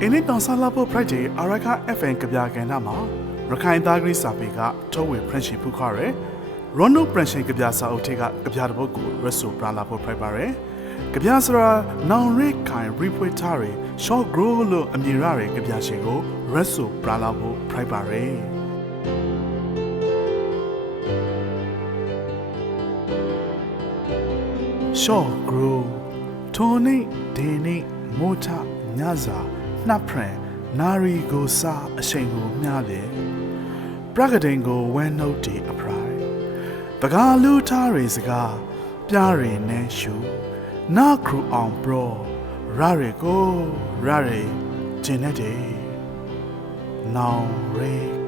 နေ့တောင်ဆာလာဖို့ Friday အရခ FM ကဗျာကန်နာမှာရခိုင်သားကလေးစာပေကထုတ်ဝေဖရန့်ရှင်ဖူးခါရယ်ရော်နိုပရန့်ရှင်ကဗျာစာအုပ်ထက်ကကဗျာတစ်ပုဒ်ကိုရက်ဆိုပရာလာဖို့ဖိုက်ပါရယ်ကဗျာစရာနောင်ရိခိုင် report ထားရယ် short grow လို့အမည်ရရယ်ကဗျာရှင်ကိုရက်ဆိုပရာလာဖို့ဖိုက်ပါရယ် short grow ထိုနေဒေနေမိုချညစာ နှပ်ဖရန်နာရီကိုစားအချိန်ကိုမျှတယ်ပြကတိန်ကိုဝဲနှုတ်တီအဖရိုင်ပကားလူထားရီစကားပြားရီနဲ့ရှူနာခရူအောင်ပရောရရီကိုရရီဂျင်းနဲ့တေနောင်ရေကာ